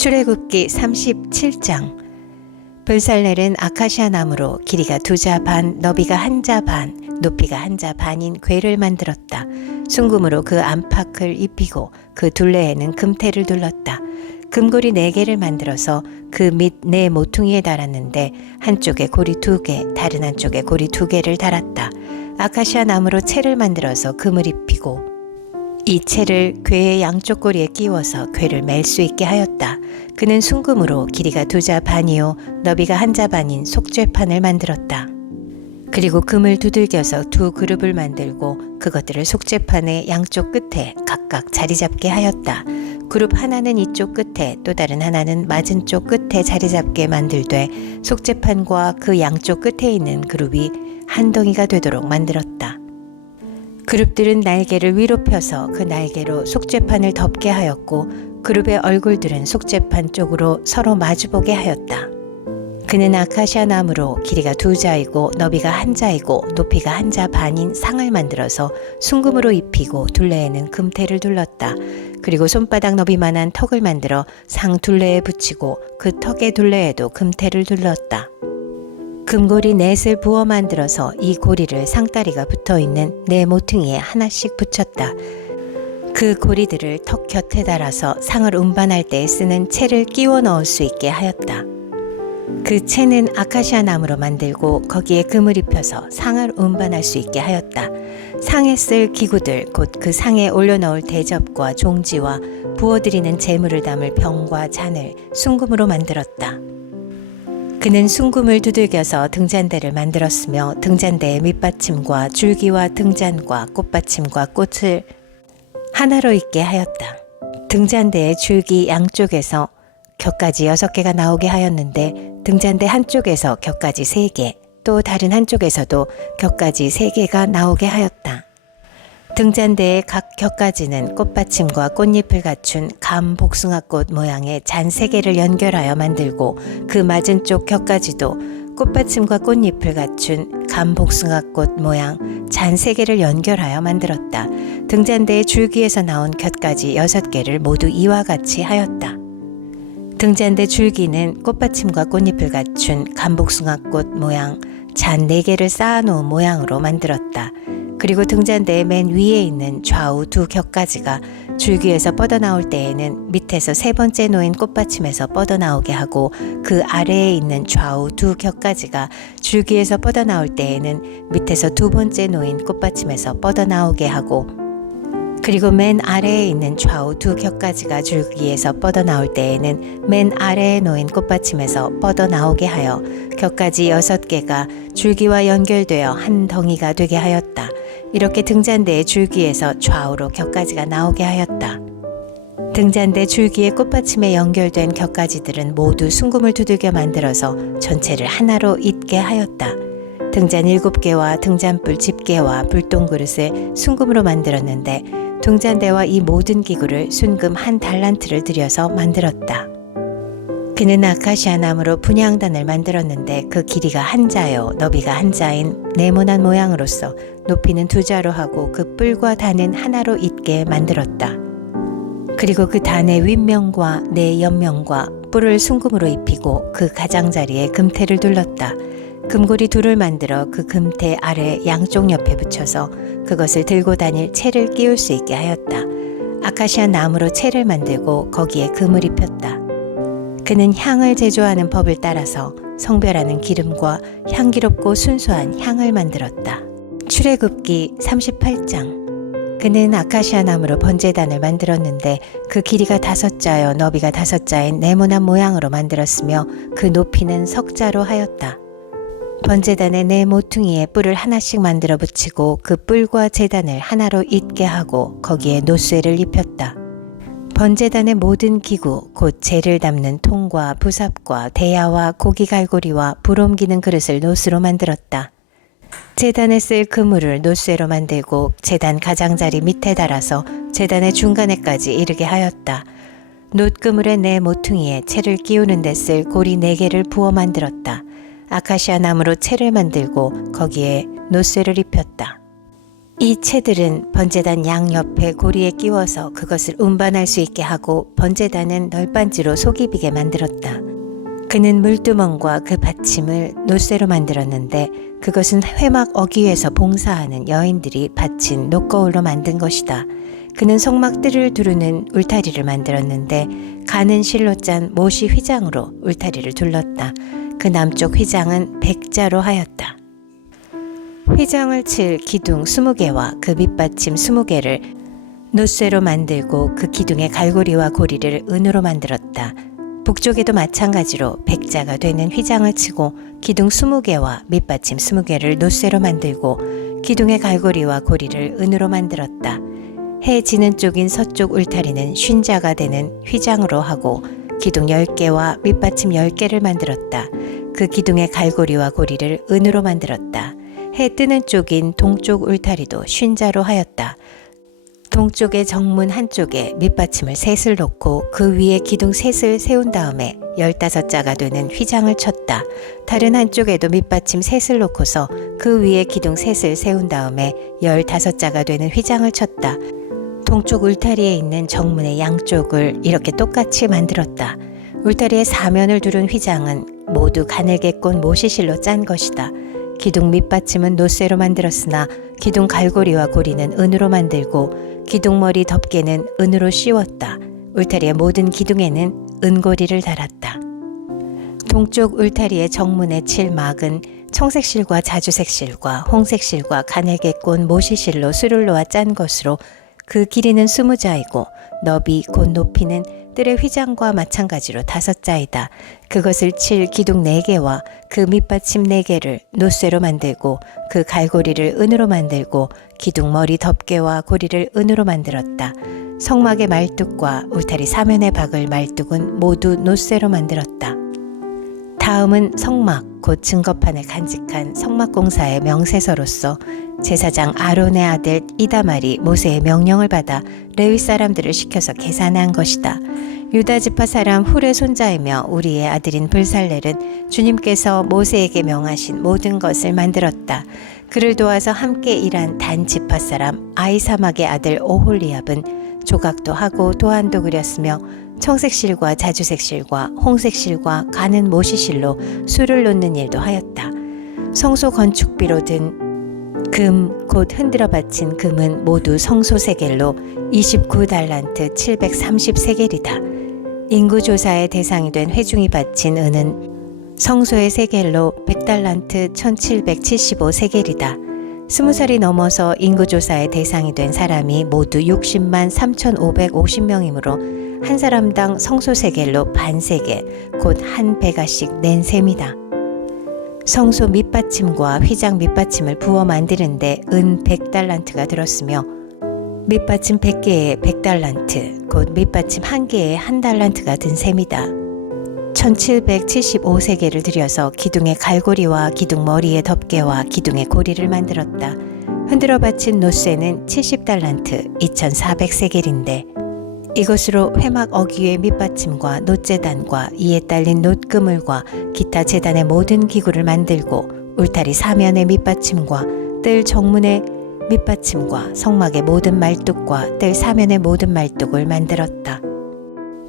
출애굽기 37장. 불살렐은 아카시아 나무로 길이가 2자 반, 너비가 1자 반, 높이가 1자 반인 궤를 만들었다. 순금으로 그 안팎을 입히고 그 둘레에는 금테를 둘렀다. 금고리 4개를 만들어서 그 밑 네 모퉁이에 달았는데 한쪽에 고리 2개, 다른 한쪽에 고리 2개를 달았다. 아카시아 나무로 채를 만들어서 금을 입히고 이 채를 궤의 양쪽 고리에 끼워서 궤를 맬 수 있게 하였다. 그는 순금으로 길이가 2자 반이요 너비가 1자 반인 속죄판을 만들었다. 그리고 금을 두들겨서 2 그룹을 만들고 그것들을 속죄판의 양쪽 끝에 각각 자리 잡게 하였다. 그룹 하나는 이쪽 끝에 또 다른 하나는 맞은 쪽 끝에 자리 잡게 만들되 속죄판과 그 양쪽 끝에 있는 그룹이 한 덩이가 되도록 만들었다. 그룹들은 날개를 위로 펴서 그 날개로 속죄판을 덮게 하였고 그룹의 얼굴들은 속죄판 쪽으로 서로 마주보게 하였다. 그는 아카시아 나무로 길이가 2자이고 너비가 1자이고 높이가 1자 반인 상을 만들어서 순금으로 입히고 둘레에는 금테를 둘렀다. 그리고 손바닥 너비만한 턱을 만들어 상 둘레에 붙이고 그 턱의 둘레에도 금테를 둘렀다. 금고리 4을 부어 만들어서 이 고리를 상다리가 붙어있는 4 모퉁이에 하나씩 붙였다. 그 고리들을 턱 곁에 달아서 상을 운반할 때 쓰는 채를 끼워 넣을 수 있게 하였다. 그 채는 아카시아 나무로 만들고 거기에 금을 입혀서 상을 운반할 수 있게 하였다. 상에 쓸 기구들 곧 그 상에 올려놓을 대접과 종지와 부어드리는 제물을 담을 병과 잔을 순금으로 만들었다. 그는 순금을 두들겨서 등잔대를 만들었으며 등잔대의 밑받침과 줄기와 등잔과 꽃받침과 꽃을 하나로 있게 하였다. 등잔대의 줄기 양쪽에서 곁까지 6개가 나오게 하였는데 등잔대 한쪽에서 곁까지 3개, 또 다른 한쪽에서도 곁까지 3개가 나오게 하였다. 등잔대의 각 곁까지는 꽃받침과 꽃잎을 갖춘 감 복숭아꽃 모양의 잔 3개를 연결하여 만들고 그 맞은 쪽 곁까지도 꽃받침과 꽃잎을 갖춘 감 복숭아꽃 모양 잔 3개를 연결하여 만들었다. 등잔대의 줄기에서 나온 곁까지 6개를 모두 이와 같이 하였다. 등잔대 줄기는 꽃받침과 꽃잎을 갖춘 감복숭아꽃 모양 잔 4개를 쌓아놓은 모양으로 만들었다. 그리고 등잔대의 맨 위에 있는 좌우 2 곁까지가 줄기에서 뻗어나올 때에는 밑에서 3번째 놓인 꽃받침에서 뻗어나오게 하고 그 아래에 있는 좌우 2 곁까지가 줄기에서 뻗어나올 때에는 밑에서 2번째 놓인 꽃받침에서 뻗어나오게 하고 그리고 맨 아래에 있는 좌우 2 곁까지가 줄기에서 뻗어나올 때에는 맨 아래에 놓인 꽃받침에서 뻗어나오게 하여 곁까지 6개가 줄기와 연결되어 한 덩이가 되게 하였다. 이렇게 등잔대의 줄기에서 좌우로 곁까지가 나오게 하였다. 등잔대 줄기의 꽃받침에 연결된 곁까지들은 모두 순금을 두들겨 만들어서 전체를 하나로 잇게 하였다. 등잔 7개와 등잔불 집게와 불똥그릇을 순금으로 만들었는데 등잔대와 이 모든 기구를 순금 1 달란트를 들여서 만들었다. 그는 아카시아 나무로 분향단을 만들었는데 그 길이가 1자요 너비가 1자인 네모난 모양으로서 높이는 2자로 하고 그 뿔과 단은 하나로 잇게 만들었다. 그리고 그 단의 윗면과 네 옆면과 뿔을 순금으로 입히고 그 가장자리에 금테를 둘렀다. 금고리 2를 만들어 그 금테 아래 양쪽 옆에 붙여서 그것을 들고 다닐 채를 끼울 수 있게 하였다. 아카시아 나무로 채를 만들고 거기에 금을 입혔다. 그는 향을 제조하는 법을 따라서 성별하는 기름과 향기롭고 순수한 향을 만들었다. 출애굽기 38장. 그는 아카시아 나무로 번제단을 만들었는데 그 길이가 5자여 너비가 5자인 네모난 모양으로 만들었으며 그 높이는 석자로 하였다. 번제단의 4 모퉁이에 뿔을 하나씩 만들어 붙이고 그 뿔과 제단을 하나로 잇게 하고 거기에 노쇠를 입혔다. 번제단의 모든 기구 곧 재를 담는 통과 부삽과 대야와 고기 갈고리와 불 옮기는 그릇을 노스로 만들었다. 제단에 쓸 그물을 노쇠로 만들고 제단 가장자리 밑에 달아서 제단의 중간에까지 이르게 하였다. 놋그물의 4 모퉁이에 채를 끼우는 데 쓸 고리 4개를 부어 만들었다. 아카시아 나무로 채를 만들고 거기에 노쇠를 입혔다. 이 채들은 번제단 양옆에 고리에 끼워서 그것을 운반할 수 있게 하고 번제단은 널빤지로 속이 비게 만들었다. 그는 물두멍과 그 받침을 놋쇠로 만들었는데 그것은 회막 어귀에서 봉사하는 여인들이 바친 놋거울로 만든 것이다. 그는 성막들을 두르는 울타리를 만들었는데 가는 실로 짠 모시 휘장으로 울타리를 둘렀다. 그 남쪽 휘장은 백자로 하였다. 휘장을 칠 기둥 20개와 그 밑받침 20개를 놋쇠로 만들고 그 기둥의 갈고리와 고리를 은으로 만들었다. 북쪽에도 마찬가지로 백자가 되는 휘장을 치고 기둥 20개와 밑받침 20개를 놋쇠로 만들고 기둥의 갈고리와 고리를 은으로 만들었다. 해 지는 쪽인 서쪽 울타리는 쉰자가 되는 휘장으로 하고 기둥 10개와 밑받침 10개를 만들었다. 그 기둥의 갈고리와 고리를 은으로 만들었다. 해 뜨는 쪽인 동쪽 울타리도 쉰자로 하였다. 동쪽의 정문 한쪽에 밑받침을 셋을 놓고 그 위에 기둥 셋을 세운 다음에 15자가 되는 휘장을 쳤다. 다른 한쪽에도 밑받침 셋을 놓고서 그 위에 기둥 셋을 세운 다음에 15자가 되는 휘장을 쳤다. 동쪽 울타리에 있는 정문의 양쪽을 이렇게 똑같이 만들었다. 울타리의 사면을 두른 휘장은 모두 가늘게 꼰 모시실로 짠 것이다. 기둥 밑받침은 놋쇠로 만들었으나 기둥 갈고리와 고리는 은으로 만들고 기둥머리 덮개는 은으로 씌웠다. 울타리의 모든 기둥에는 은고리를 달았다. 동쪽 울타리의 정문에 칠 막은 청색실과 자주색실과 홍색실과 가늘게 꼰 모시실로 수를 놓아 짠 것으로 그 길이는 20자이고 너비 곧 높이는 뜰의 휘장과 마찬가지로 5자이다. 그것을 칠 기둥 4개와 그 밑받침 4개를 놋쇠로 만들고 그 갈고리를 은으로 만들고 기둥 머리 덮개와 고리를 은으로 만들었다. 성막의 말뚝과 울타리 사면에 박을 말뚝은 모두 놋쇠로 만들었다. 다음은 성막 곧 증거판을 간직한 성막공사의 명세서로서 제사장 아론의 아들 이다말이 모세의 명령을 받아 레위 사람들을 시켜서 계산한 것이다. 유다 지파 사람 훌의 손자이며 우리의 아들인 불살렐은 주님께서 모세에게 명하신 모든 것을 만들었다. 그를 도와서 함께 일한 단 지파 사람 아이사막의 아들 오홀리압은 조각도 하고 도안도 그렸으며 청색실과 자주색실과 홍색실과 가는 모시실로 수를 놓는 일도 하였다. 성소 건축비로 든 금 곧 흔들어 바친 금은 모두 성소 세겔로 29달란트 730세겔이다. 인구조사의 대상이 된 회중이 바친 은은 성소의 세겔로 100달란트 1775세겔이다. 20살이 넘어서 인구조사의 대상이 된 사람이 모두 60만 3,550명이므로 한 사람당 성소 세겔로 반세겔 곧 한 베가씩 낸 셈이다. 성소 밑받침과 휘장 밑받침을 부어 만드는데 은 100달란트가 들었으며 밑받침 100개에 100달란트 곧 밑받침 1개에 1달란트가 든 셈이다. 1775세겔을 들여서 기둥의 갈고리와 기둥 머리의 덮개와 기둥의 고리를 만들었다. 흔들어 바친 놋쇠는 70달란트 2400세겔인데 이것으로 회막 어귀의 밑받침과 놋재단과 이에 딸린 놋그물과 기타 재단의 모든 기구를 만들고 울타리 사면의 밑받침과 뜰 정문의 밑받침과 성막의 모든 말뚝과 뜰 사면의 모든 말뚝을 만들었다.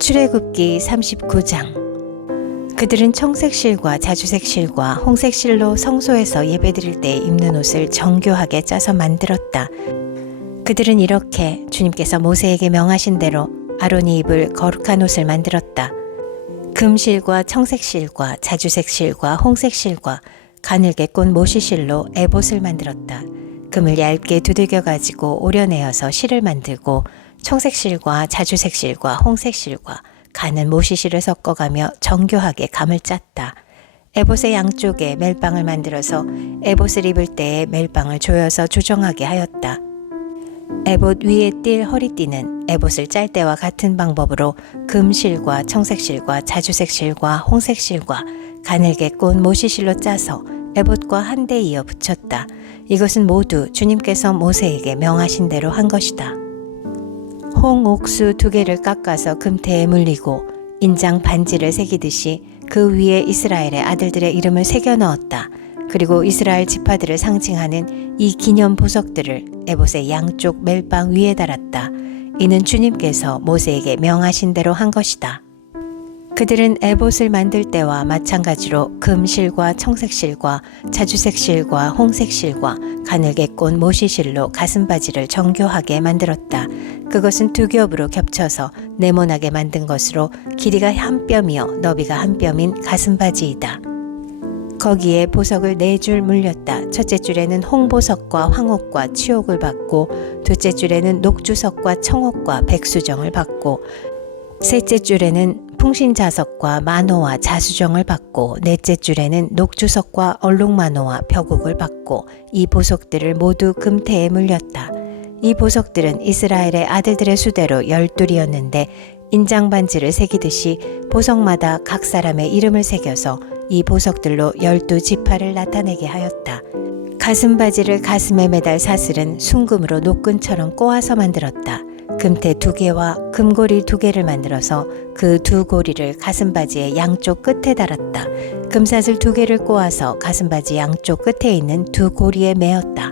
출애굽기 39장. 그들은 청색실과 자주색실과 홍색실로 성소에서 예배드릴 때 입는 옷을 정교하게 짜서 만들었다. 그들은 이렇게 주님께서 모세에게 명하신 대로 아론이 입을 거룩한 옷을 만들었다. 금실과 청색실과 자주색실과 홍색실과 가늘게 꼰 모시실로 에봇을 만들었다. 금을 얇게 두들겨 가지고 오려내어서 실을 만들고 청색실과 자주색실과 홍색실과 가는 모시실을 섞어가며 정교하게 감을 짰다. 에봇의 양쪽에 멜빵을 만들어서 에봇을 입을 때에 멜빵을 조여서 조정하게 하였다. 에봇 위에 띌 허리띠는 에봇을 짤 때와 같은 방법으로 금실과 청색실과 자주색실과 홍색실과 가늘게 꼰 모시실로 짜서 에봇과 한데 이어 붙였다. 이것은 모두 주님께서 모세에게 명하신 대로 한 것이다. 홍옥수 2개를 깎아서 금태에 물리고 인장 반지를 새기듯이 그 위에 이스라엘의 아들들의 이름을 새겨 넣었다. 그리고 이스라엘 지파들을 상징하는 이 기념 보석들을 에봇의 양쪽 멜빵 위에 달았다. 이는 주님께서 모세에게 명하신 대로 한 것이다. 그들은 에봇을 만들 때와 마찬가지로 금실과 청색실과 자주색실과 홍색실과 가늘게 꼰 모시실로 가슴바지를 정교하게 만들었다. 그것은 두 겹으로 겹쳐서 네모나게 만든 것으로 길이가 한 뼘이요 너비가 한 뼘인 가슴바지이다. 거기에 보석을 4줄 물렸다. 첫째 줄에는 홍보석과 황옥과 치옥을 받고, 둘째 줄에는 녹주석과 청옥과 백수정을 받고, 셋째 줄에는 풍신자석과 만호와 자수정을 받고, 넷째 줄에는 녹주석과 얼룩만호와 벽옥을 받고, 이 보석들을 모두 금태에 물렸다. 이 보석들은 이스라엘의 아들들의 수대로 12이었는데 인장반지를 새기듯이 보석마다 각 사람의 이름을 새겨서 이 보석들로 12지파를 나타내게 하였다. 가슴바지를 가슴에 매달 사슬은 순금으로 노끈처럼 꼬아서 만들었다. 금태 2개와 금고리 2개를 만들어서 그 2고리를 가슴바지의 양쪽 끝에 달았다. 금사슬 2개를 꼬아서 가슴바지 양쪽 끝에 있는 2고리에 매었다.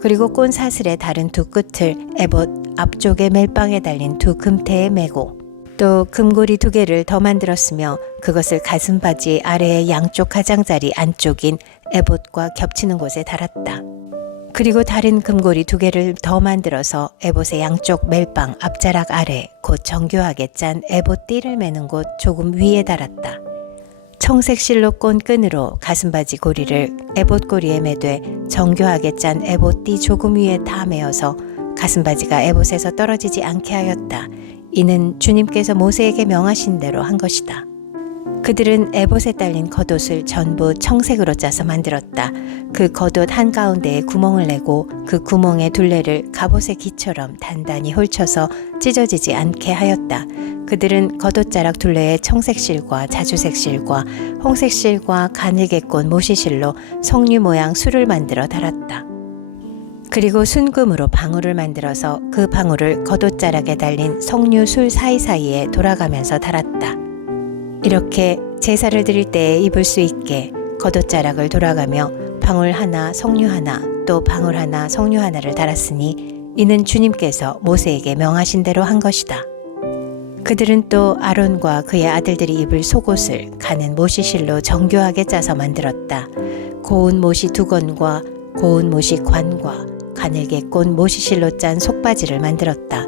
그리고 꼰 사슬의 다른 2 끝을 에봇 앞쪽의 멜빵에 달린 2 금태에 매고, 또 금고리 2개를 더 만들었으며 그것을 가슴바지 아래의 양쪽 가장자리 안쪽인 에봇과 겹치는 곳에 달았다. 그리고 다른 금고리 2개를 더 만들어서 에봇의 양쪽 멜빵 앞자락 아래 곧 정교하게 짠 에봇 띠를 매는 곳 조금 위에 달았다. 청색실로 꼰 끈으로 가슴바지 고리를 에봇 고리에 매되 정교하게 짠 에봇 띠 조금 위에 다 매어서 가슴바지가 에봇에서 떨어지지 않게 하였다. 이는 주님께서 모세에게 명하신 대로 한 것이다. 그들은 에봇에 딸린 겉옷을 전부 청색으로 짜서 만들었다. 그 겉옷 한가운데에 구멍을 내고 그 구멍의 둘레를 갑옷의 기처럼 단단히 홀쳐서 찢어지지 않게 하였다. 그들은 겉옷자락 둘레에 청색실과 자주색실과 홍색실과 가늘게 꼰 모시실로 성류 모양 술을 만들어 달았다. 그리고 순금으로 방울을 만들어서 그 방울을 겉옷자락에 달린 성류 술 사이사이에 돌아가면서 달았다. 이렇게 제사를 드릴 때에 입을 수 있게 겉옷자락을 돌아가며 방울 하나, 성류 하나, 또 방울 하나, 성류 하나를 달았으니 이는 주님께서 모세에게 명하신 대로 한 것이다. 그들은 또 아론과 그의 아들들이 입을 속옷을 가는 모시실로 정교하게 짜서 만들었다. 고운 모시 2건과 고운 모시 관과 가늘게 꼰 모시실로 짠 속바지를 만들었다.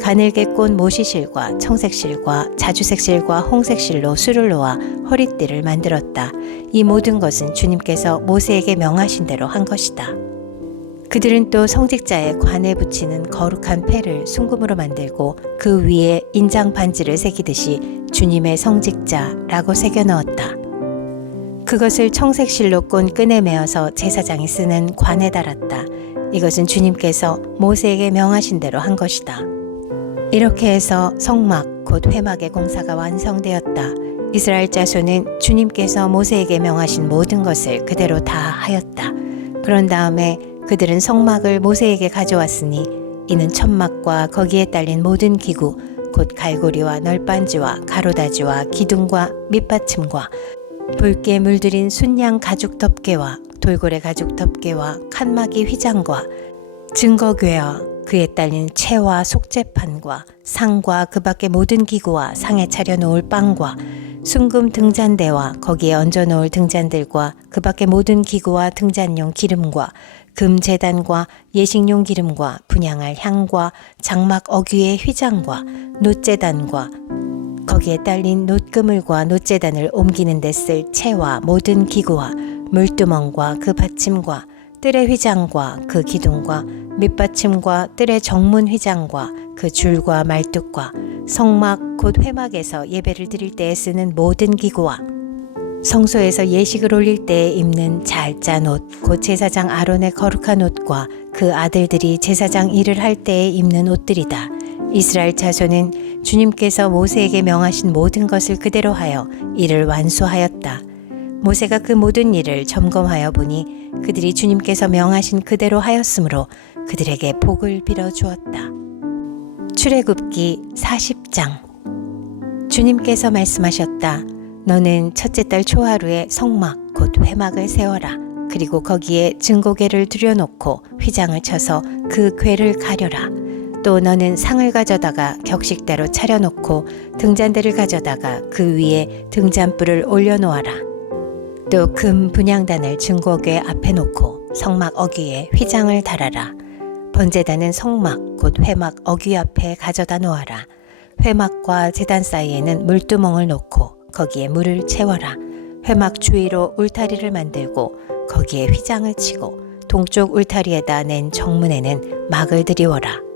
가늘게 꼰 모시실과 청색실과 자주색실과 홍색실로 술을 놓아 허리띠를 만들었다. 이 모든 것은 주님께서 모세에게 명하신 대로 한 것이다. 그들은 또 성직자의 관에 붙이는 거룩한 패를 순금으로 만들고 그 위에 인장 반지를 새기듯이 주님의 성직자라고 새겨 넣었다. 그것을 청색실로 꼰 끈에 매어서 제사장이 쓰는 관에 달았다. 이것은 주님께서 모세에게 명하신 대로 한 것이다. 이렇게 해서 성막 곧 회막의 공사가 완성되었다. 이스라엘 자손은 주님께서 모세에게 명하신 모든 것을 그대로 다 하였다. 그런 다음에 그들은 성막을 모세에게 가져왔으니 이는 천막과 거기에 딸린 모든 기구 곧 갈고리와 널빤지와 가로다지와 기둥과 밑받침과 붉게 물들인 순양 가죽 덮개와 돌고래 가죽 덮개와 칸막이 휘장과 증거궤와 그에 딸린 채와 속재판과 상과 그 밖의 모든 기구와 상에 차려놓을 빵과 순금 등잔대와 거기에 얹어놓을 등잔들과 그 밖의 모든 기구와 등잔용 기름과 금제단과 예식용 기름과 분향할 향과 장막 어귀의 휘장과 놋제단과 거기에 딸린 놋그물과 놋제단을 옮기는 데 쓸 채와 모든 기구와 물두멍과 그 받침과 뜰의 휘장과 그 기둥과 밑받침과 뜰의 정문 휘장과 그 줄과 말뚝과 성막 곧 회막에서 예배를 드릴 때에 쓰는 모든 기구와 성소에서 예식을 올릴 때에 입는 잘 짠 옷 곧 제사장 아론의 거룩한 옷과 그 아들들이 제사장 일을 할 때에 입는 옷들이다. 이스라엘 자손은 주님께서 모세에게 명하신 모든 것을 그대로 하여 이를 완수하였다. 모세가 그 모든 일을 점검하여 보니 그들이 주님께서 명하신 그대로 하였으므로 그들에게 복을 빌어 주었다. 출애굽기 40장. 주님께서 말씀하셨다. 너는 첫째 달 초하루에 성막 곧 회막을 세워라. 그리고 거기에 증거궤를 들여놓고 휘장을 쳐서 그 궤를 가려라. 또 너는 상을 가져다가 격식대로 차려놓고 등잔대를 가져다가 그 위에 등잔불을 올려놓아라. 또 금 분향단을 증거궤 앞에 놓고 성막 어귀에 휘장을 달아라. 번제단은 성막 곧 회막 어귀 앞에 가져다 놓아라. 회막과 제단 사이에는 물두멍을 놓고 거기에 물을 채워라. 회막 주위로 울타리를 만들고 거기에 휘장을 치고 동쪽 울타리에다 낸 정문에는 막을 들이워라.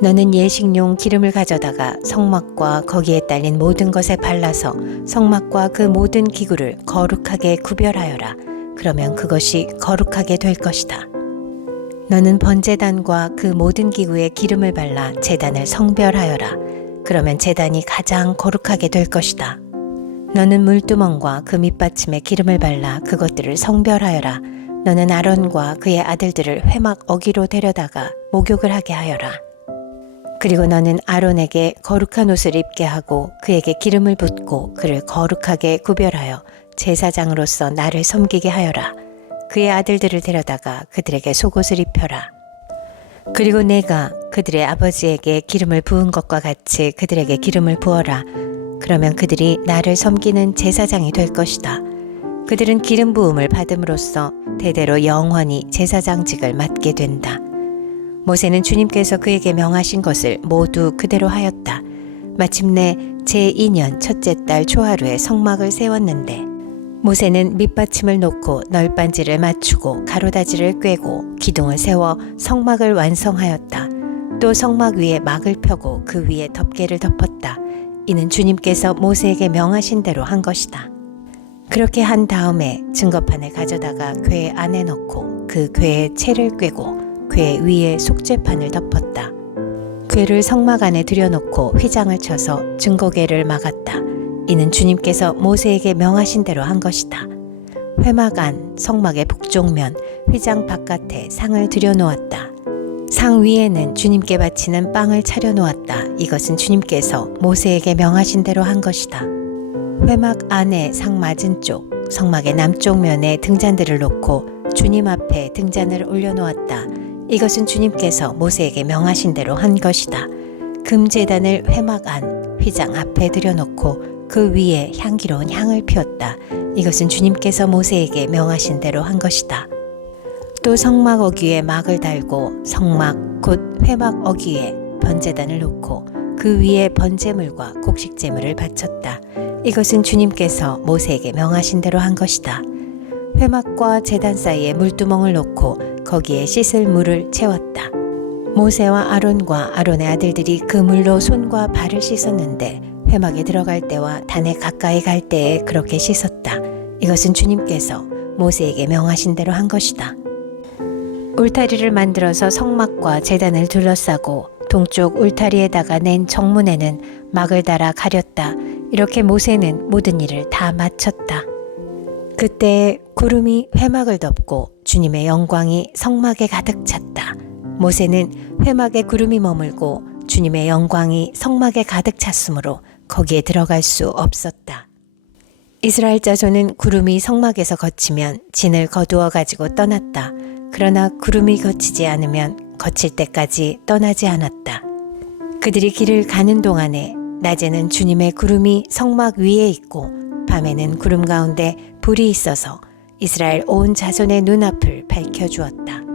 너는 예식용 기름을 가져다가 성막과 거기에 딸린 모든 것에 발라서 성막과 그 모든 기구를 거룩하게 구별하여라. 그러면 그것이 거룩하게 될 것이다. 너는 번제단과 그 모든 기구에 기름을 발라 제단을 성별하여라. 그러면 제단이 가장 거룩하게 될 것이다. 너는 물두멍과 그 밑받침에 기름을 발라 그것들을 성별하여라. 너는 아론과 그의 아들들을 회막 어귀로 데려다가 목욕을 하게 하여라. 그리고 너는 아론에게 거룩한 옷을 입게 하고 그에게 기름을 붓고 그를 거룩하게 구별하여 제사장으로서 나를 섬기게 하여라. 그의 아들들을 데려다가 그들에게 속옷을 입혀라. 그리고 내가 그들의 아버지에게 기름을 부은 것과 같이 그들에게 기름을 부어라. 그러면 그들이 나를 섬기는 제사장이 될 것이다. 그들은 기름 부음을 받음으로써 대대로 영원히 제사장직을 맡게 된다. 모세는 주님께서 그에게 명하신 것을 모두 그대로 하였다. 마침내 제2년 첫째 달 초하루에 성막을 세웠는데 모세는 밑받침을 놓고 널빤지를 맞추고 가로다지를 꿰고 기둥을 세워 성막을 완성하였다. 또 성막 위에 막을 펴고 그 위에 덮개를 덮었다. 이는 주님께서 모세에게 명하신 대로 한 것이다. 그렇게 한 다음에 증거판을 가져다가 궤 안에 넣고 그 궤에 채를 꿰고 궤 위에 속죄판을 덮었다. 궤를 성막 안에 들여놓고 휘장을 쳐서 증거궤를 막았다. 이는 주님께서 모세에게 명하신 대로 한 것이다. 회막 안 성막의 북쪽면 휘장 바깥에 상을 들여놓았다. 상 위에는 주님께 바치는 빵을 차려놓았다. 이것은 주님께서 모세에게 명하신 대로 한 것이다. 회막 안에 상 맞은쪽 성막의 남쪽 면에 등잔들을 놓고 주님 앞에 등잔을 올려놓았다. 이것은 주님께서 모세에게 명하신 대로 한 것이다. 금제단을 회막 안 휘장 앞에 들여놓고 그 위에 향기로운 향을 피웠다. 이것은 주님께서 모세에게 명하신 대로 한 것이다. 또 성막 어귀에 막을 달고 성막 곧 회막 어귀에 번제단을 놓고 그 위에 번제물과 곡식제물을 바쳤다. 이것은 주님께서 모세에게 명하신 대로 한 것이다. 회막과 제단 사이에 물두멍을 놓고 거기에 씻을 물을 채웠다. 모세와 아론과 아론의 아들들이 그 물로 손과 발을 씻었는데 회막에 들어갈 때와 단에 가까이 갈 때에 그렇게 씻었다. 이것은 주님께서 모세에게 명하신 대로 한 것이다. 울타리를 만들어서 성막과 제단을 둘러싸고 동쪽 울타리에다가 낸 정문에는 막을 달아 가렸다. 이렇게 모세는 모든 일을 다 마쳤다. 그때 구름이 회막을 덮고 주님의 영광이 성막에 가득 찼다. 모세는 회막에 구름이 머물고 주님의 영광이 성막에 가득 찼으므로 거기에 들어갈 수 없었다. 이스라엘 자손은 구름이 성막에서 거치면 진을 거두어 가지고 떠났다. 그러나 구름이 거치지 않으면 거칠 때까지 떠나지 않았다. 그들이 길을 가는 동안에 낮에는 주님의 구름이 성막 위에 있고 밤에는 구름 가운데 불이 있어서 이스라엘 온 자손의 눈앞을 밝혀주었다.